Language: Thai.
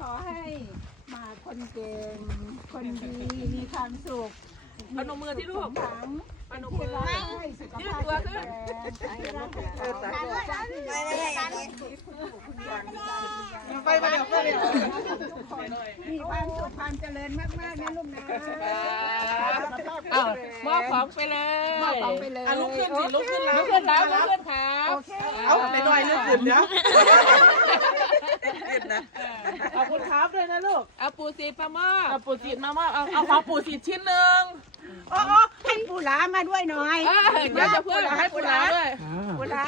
ขอให้มาคนเก่ง คนดี มีความสุขปนมือที่ลูกถังปนมือไม่ยืดตัวขึ้นไปไปเดี๋ยวมีความสุขความเจริญมากๆนะลูกนะอ้าวมอบของไปเลย มอบของไปเลยลุกขึ้นสิลุกขึ้นแล้วลุกขึ้นแล้วลุกขึ้นครับเอา ไปหน่อยลุกขึ้นเนาะ็นนะเอาคุณครับเลยนะลูก เอาปูสีปลามากเอาปูสีมามาเอาเอาปูสีชิ้นหนึ่งอ๋อให้ปูหลามาด้วยหน่อย เดี๋ยวจะพูดให้ปูหลาด้วย ปูหลา